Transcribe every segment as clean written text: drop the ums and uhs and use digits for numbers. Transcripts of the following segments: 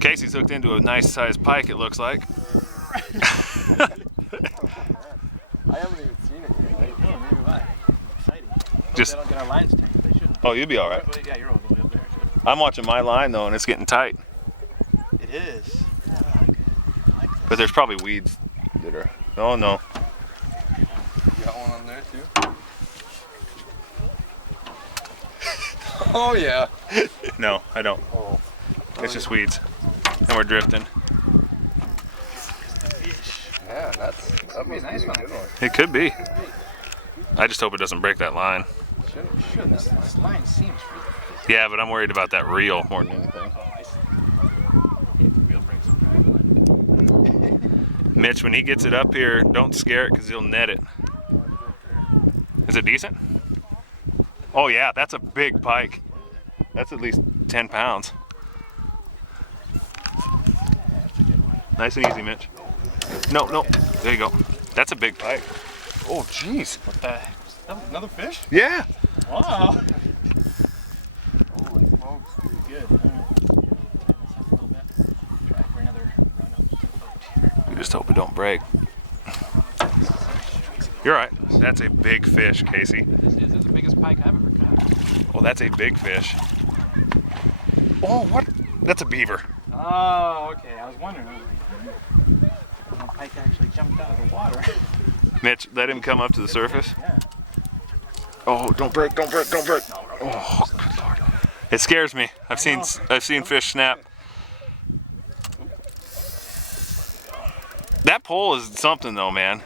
Casey's hooked into a nice sized pike, it looks like. I haven't even seen it yet. Just. Oh, you'd be all right. I'm watching my line though, and it's getting tight. It is. But there's probably weeds that are. Oh no. You got one on there too? Oh yeah. No, I don't. Oh. It's just weeds, and we're drifting. Yeah, that'd be a nice one. It could be. I just hope it doesn't break that line. Sure. This line seems really good. Yeah, but I'm worried about that reel more than anything. Mitch, when he gets it up here, don't scare it because he'll net it. Is it decent? Oh yeah, that's a big pike. That's at least 10 pounds. Nice and easy, Mitch. No, there you go. That's a big pike. Oh, jeez. Another fish? Yeah. Wow. Just hope it don't break. You're right. That's a big fish, Casey. That's the biggest pike I've ever caught. Well, that's a big fish. Oh, what? That's a beaver. Oh, okay. I was wondering. That pike actually jumped out of the water. Mitch, let him come up to the surface. Oh, don't break. Oh, good Lord. It scares me. I've seen fish snap. That pole is something though, man.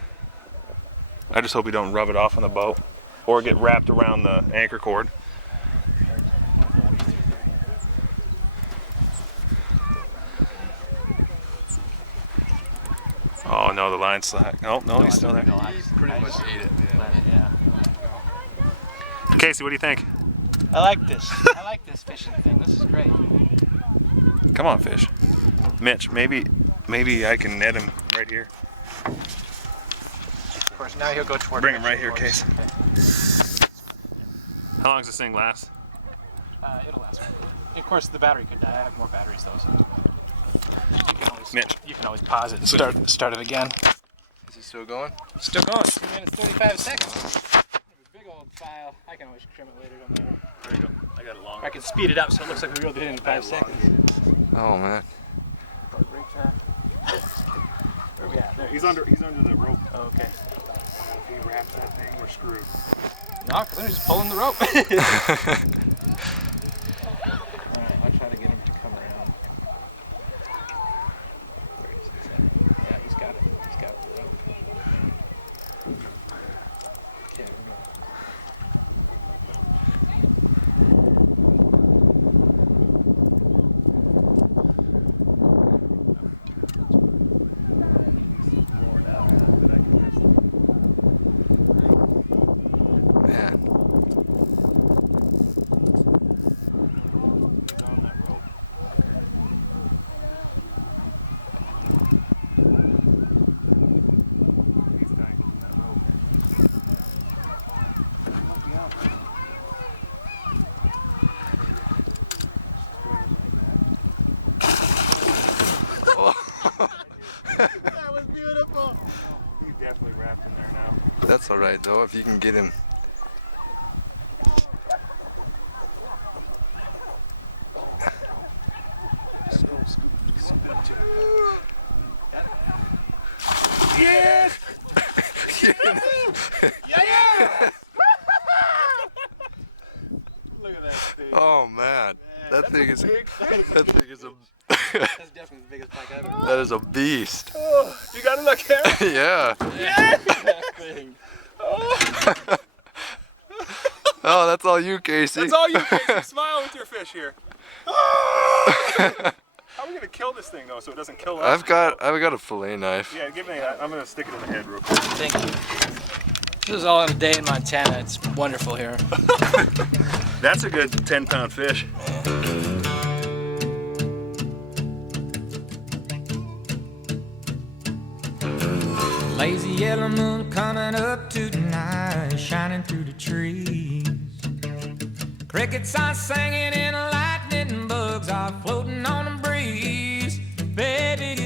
I just hope we don't rub it off on the boat or get wrapped around the anchor cord. Oh no, the line's slack. No, he's still there. He's pretty much ate it. Yeah. Casey, what do you think? I like this. I like this fishing thing. This is great. Come on, fish. Mitch, maybe I can net him right here. Of course, now he'll go toward. Bring him right here, Casey. How long does this thing last? It'll last. Of course, the battery could die. I have more batteries though. Mitch. You can always pause it and start it again. Is it still going? Still going. 35 seconds. Big old file. I can always trim it later. Don't matter. I got a long. I can speed it up so it looks like we really did it in 5 seconds. Oh man. Yeah, there He's under the rope. Oh, okay. If we wrap that thing, we're screwed. Oh, they're just pulling the rope. Alright, I'll try to get him to come around. Where is he? Yeah, he's got it. He's got the rope. Okay, we're going. That was beautiful. He's definitely wrapped in there now. That's alright though, if you can get him. Yes! Yes! Look at that thing. Oh man, that thing is big fish. that thing is a That's definitely the biggest pike I've ever. that is a beast. Oh, you gotta look here. Yeah. Yeah. That thing. Oh, that's all you, Casey. That's all you Casey. Smile with your fish here. How are we gonna kill this thing though, so it doesn't kill us? I've got a fillet knife. Yeah, give me. I'm gonna stick it in the head real quick. Thank you. This is all in a day in Montana. It's wonderful here. That's a good 10-pound fish. Lazy yellow moon coming up tonight, shining through the trees. Crickets are singing in